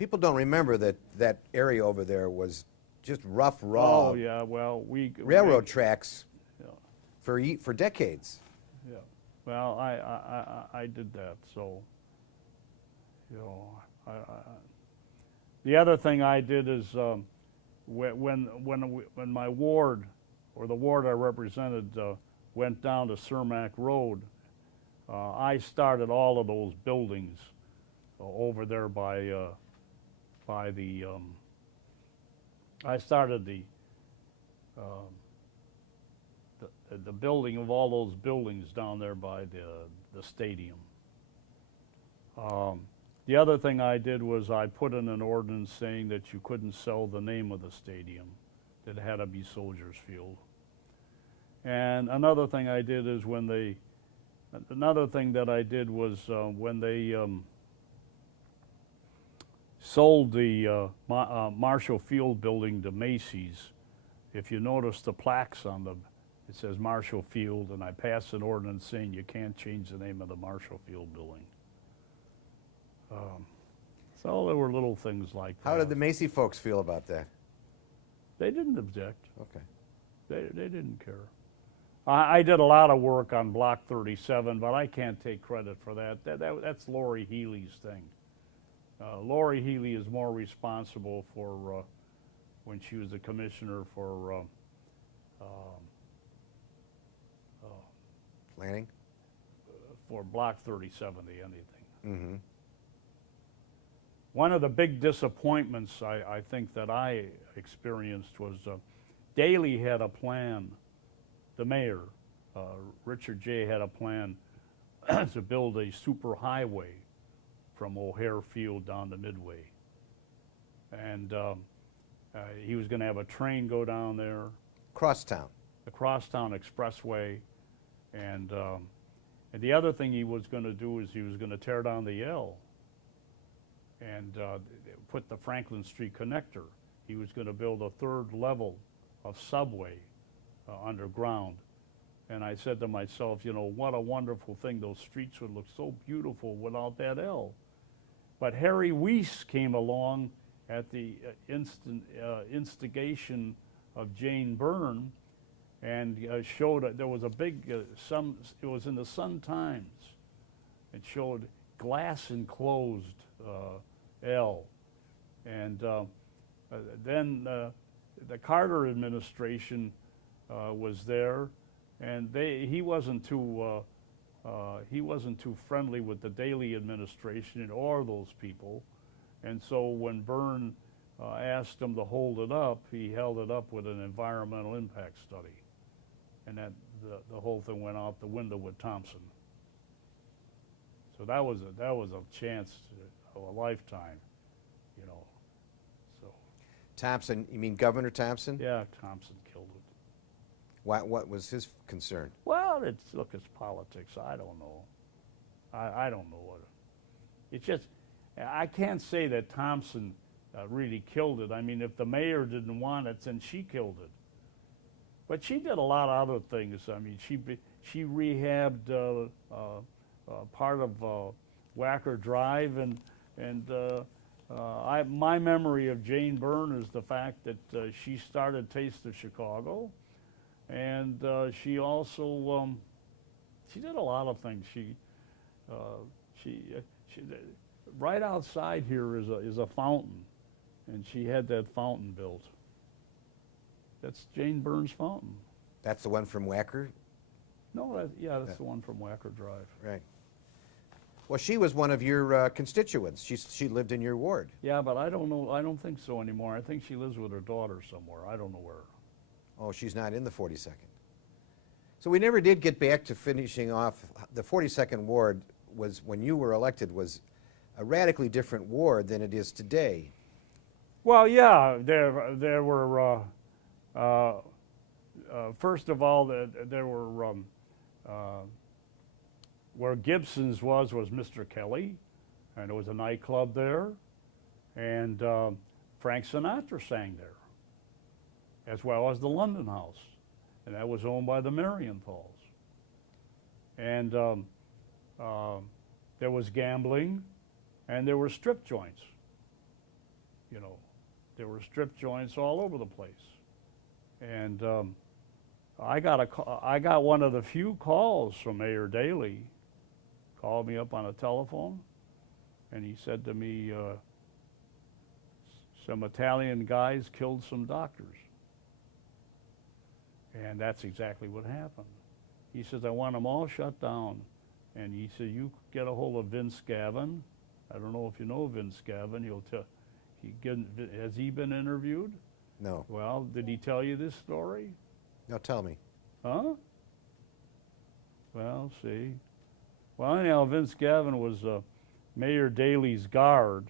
People don't remember that that area over there was just rough, raw Oh yeah, well railroad tracks Yeah. for decades. Yeah. Well, I did that, so you know, the other thing I did is when my ward or the ward I represented went down to Cermak Road, I started all of those buildings over there by the. I started the building of all those buildings down there by the stadium. The other thing I did was I put in an ordinance saying that you couldn't sell the name of the stadium, that it had to be Soldiers Field. And another thing I did is when they sold the Marshall Field building to Macy's. If you notice the plaques on them, it says Marshall Field, and I passed an ordinance saying you can't change the name of the Marshall Field building. So there were little things like that. How did the Macy folks feel about that? They didn't object. Okay. They didn't care. I did a lot of work on Block 37, but I can't take credit for that. That's Lori Healy's thing. Lori Healy is more responsible for when she was the commissioner for Planning? For Block 3070, anything. Mm-hmm. One of the big disappointments I think that I experienced was Daley had a plan, the mayor, Richard J. had a plan to build a super highway from O'Hare Field down to Midway. And he was going to have a train go down there. Crosstown. The Crosstown Expressway. And the other thing he was going to do is he was going to tear down the L and put the Franklin Street connector. He was going to build a third level of subway underground. And I said to myself, you know, what a wonderful thing. Those streets would look so beautiful without that L. But Harry Weiss came along at the instigation of Jane Byrne and showed there was a big, it was in the Sun-Times. It showed glass enclosed L. And then the Carter administration was there, and he wasn't too friendly with the Daley administration or those people. And so when Byrne asked him to hold it up, he held it up with an environmental impact study. And that the whole thing went out the window with Thompson. So that was a chance of a lifetime, you know. So Thompson, you mean Governor Thompson? yeah, Thompson killed it. What was his concern? Well, it's politics. I don't know. I don't know what. It's just I can't say that Thompson really killed it. I mean, if the mayor didn't want it, then she killed it. But she did a lot of other things. I mean, she rehabbed part of Wacker Drive, and my memory of Jane Byrne is the fact that she started Taste of Chicago, and she also she did a lot of things. She right outside here is a fountain, and she had that fountain built. That's Jane Byrne's fountain. That's the one from Wacker? No, that's the one from Wacker Drive. Right. Well, she was one of your constituents. She lived in your ward. Yeah, but I don't know. I don't think so anymore. I think she lives with her daughter somewhere. I don't know where. Oh, she's not in the 42nd. So we never did get back to finishing off. The 42nd ward was, when you were elected, was a radically different ward than it is today. Well, yeah, there were. First of all, there were where Gibson's was Mr. Kelly, and there was a nightclub there, and Frank Sinatra sang there, as well as the London House, and that was owned by the Marienthals. And there was gambling, and there were strip joints. you know, there were strip joints all over the place. And I got one of the few calls from Mayor Daley. Called me up on a telephone, and he said to me, some Italian guys killed some doctors. And that's exactly what happened. He says, I want them all shut down. And he said, you get a hold of Vince Gavin. I don't know if you know Vince Gavin. He'll tell. Has he been interviewed? No. Well, did he tell you this story? No, tell me. Huh? Well, see. Well, anyhow, Vince Gavin was Mayor Daley's guard,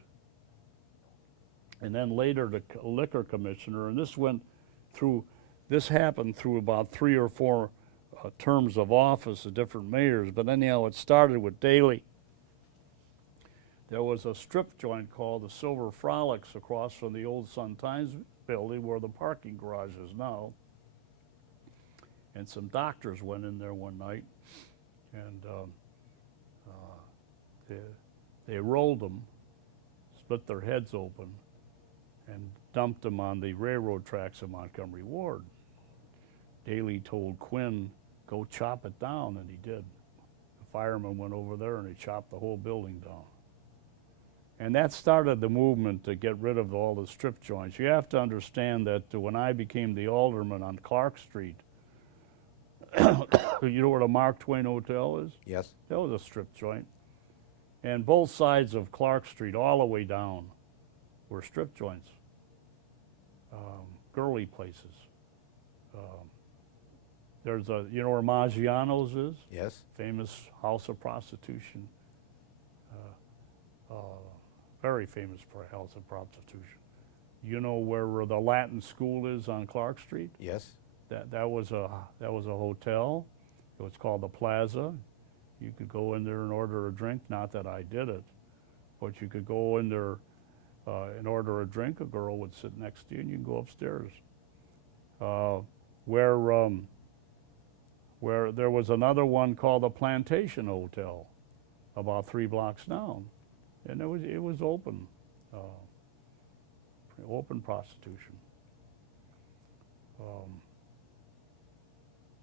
and then later the liquor commissioner. And this happened through about 3 or 4 terms of office of different mayors. But anyhow, it started with Daley. There was a strip joint called the Silver Frolics across from the old Sun-Times building where the parking garage is now. And some doctors went in there one night, and they rolled them, split their heads open, and dumped them on the railroad tracks of Montgomery Ward. Daley told Quinn, go chop it down, and he did. The firemen went over there and they chopped the whole building down. And that started the movement to get rid of all the strip joints. You have to understand that when I became the alderman on Clark Street, you know where the Mark Twain Hotel is? Yes. That was a strip joint. And both sides of Clark Street, all the way down, were strip joints, girly places. There's you know where Maggiano's is? Yes. Famous house of prostitution. Very famous house of prostitution. You know where the Latin school is on Clark Street? Yes. That was a hotel. It was called the Plaza. You could go in there and order a drink. Not that I did it, but you could go in there and order a drink. A girl would sit next to you, and you can go upstairs. Where there was another one called the Plantation Hotel, about 3 blocks down, and it was open, open prostitution.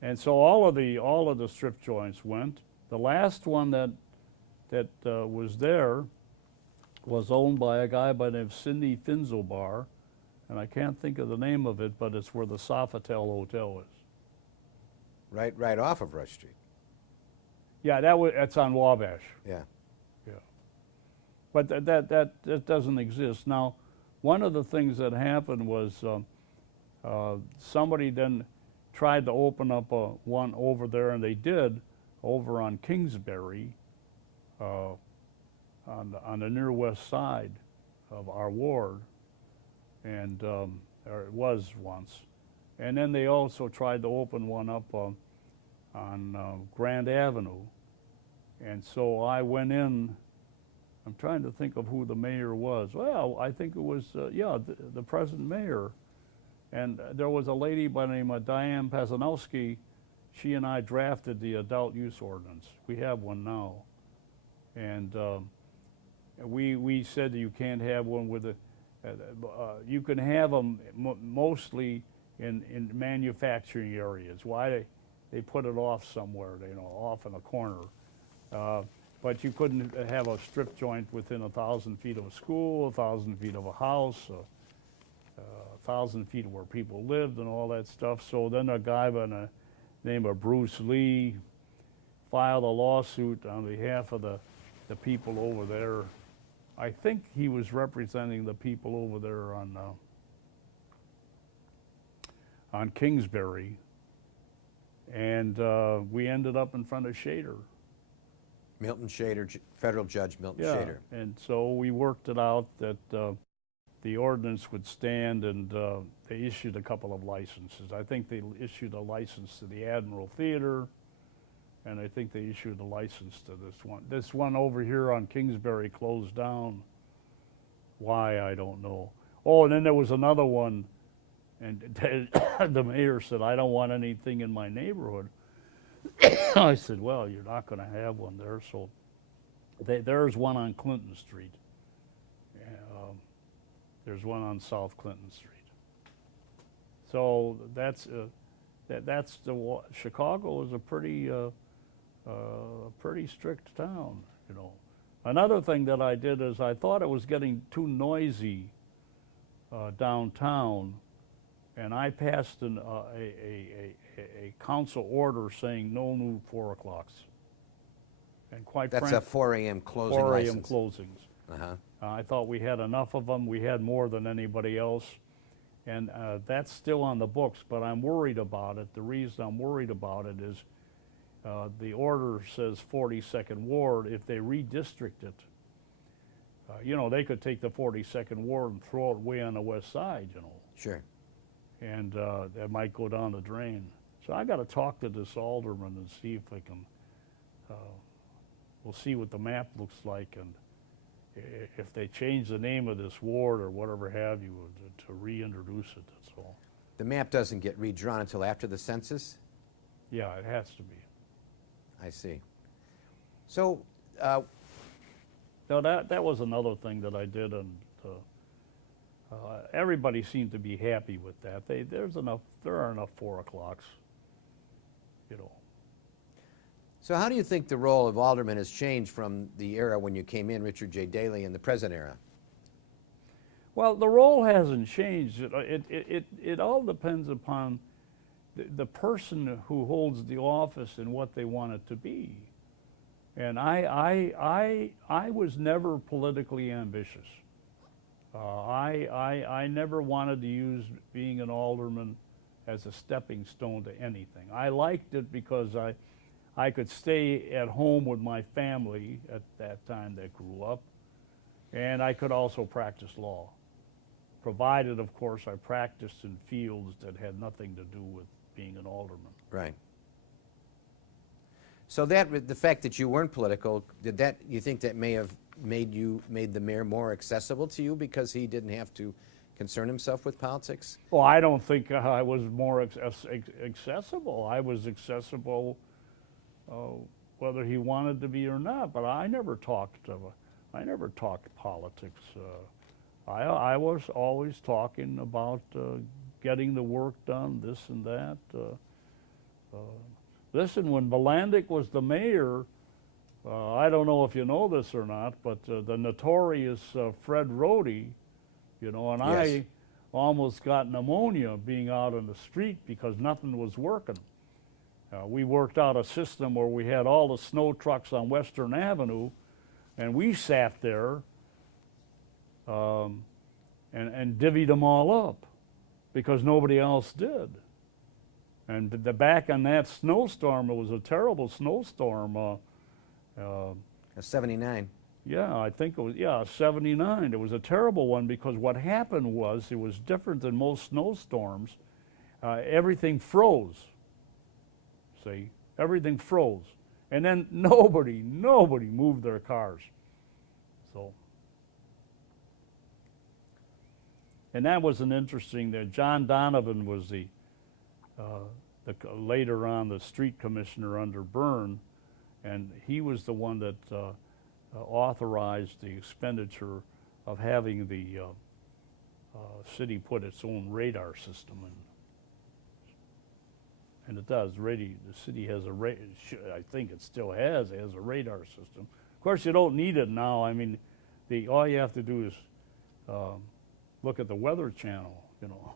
And so all of the strip joints went. The last one that was there was owned by a guy by the name of Sidney Finzelbar, and I can't think of the name of it, but it's where the Sofitel Hotel is. Right off of Rush Street. Yeah, that's on Wabash. Yeah. Yeah, but that doesn't exist now. One of the things that happened was somebody then tried to open up one over there, and they did, over on Kingsbury, on the near west side of our ward, and or it was once. And then they also tried to open one up on Grand Avenue. And so I went in. I'm trying to think of who the mayor was. Well, I think it was, the present mayor. And there was a lady by the name of Diane Pazanowski. She and I drafted the adult use ordinance. We have one now. And we said that you can't have one with you can have them mostly in manufacturing areas. Why they put it off somewhere, off in a corner. But you couldn't have a strip joint within 1,000 feet of a school, 1,000 feet of a house, 1,000 feet of where people lived and all that stuff. So then a guy by the name of Bruce Lee filed a lawsuit on behalf of the people over there. I think he was representing the people over there on Kingsbury, and we ended up in front of Shader. Milton Shader, federal judge Milton Yeah, Shader. and so we worked it out that the ordinance would stand, and they issued a couple of licenses. I think they issued a license to the Admiral Theater, and I think they issued a license to this one. This one over here on Kingsbury closed down. Why, I don't know. Oh, and then there was another one, and the mayor said, I don't want anything in my neighborhood. I said, well, you're not going to have one there. So there's one on Clinton Street. There's one on South Clinton Street. So that's Chicago is a pretty strict town, you know. Another thing that I did is I thought it was getting too noisy downtown, and I passed a council order saying no new 4 o'clocks. And quite That's frankly, a 4 a.m. closing 4 a.m. license. closings. Uh-huh. I thought we had enough of them. We had more than anybody else. And that's still on the books, but I'm worried about it. The reason I'm worried about it is the order says 42nd Ward. If they redistrict it, you know, they could take the 42nd Ward and throw it way on the west side, you know. Sure. And that might go down the drain. So I got to talk to this alderman and see if I can, we'll see what the map looks like, and if they change the name of this ward or whatever have you, to reintroduce it, that's all. The map doesn't get redrawn until after the census? Yeah, it has to be. I see. So, Now that was another thing that I did, and everybody seemed to be happy with that. There are enough 4 o'clocks, you know. so how do you think the role of alderman has changed from the era when you came in, Richard J. Daley, and the present era? Well, the role hasn't changed. It all depends upon the person who holds the office and what they want it to be. And I was never politically ambitious. I never wanted to use being an alderman as a stepping stone to anything. I liked it because I could stay at home with my family at that time that grew up, and I could also practice law, provided, of course, I practiced in fields that had nothing to do with being an alderman. Right. So the fact that you weren't political, you think that may have made the mayor more accessible to you because he didn't have to concern himself with politics? Well, I don't think I was more accessible. I was accessible whether he wanted to be or not, but I never talked politics. I was always talking about getting the work done, this and that. Listen, when Bolandic was the mayor, I don't know if you know this or not, but the notorious Fred Rohde, you know, and Yes. I almost got pneumonia being out on the street because nothing was working. We worked out a system where we had all the snow trucks on Western Avenue, and we sat there and divvied them all up because nobody else did. And back on that snowstorm, it was a terrible snowstorm. A 79. Yeah, I think it was, 79. It was a terrible one because what happened was, it was different than most snowstorms. Everything froze. See, everything froze. And then nobody moved their cars. So, and that was an interesting, John Donovan was later on the street commissioner under Byrne, and he was the one that authorized the expenditure of having the city put its own radar system in. And it does. The city has I think it still has a radar system. Of course, you don't need it now. I mean, all you have to do is look at the Weather Channel, you know.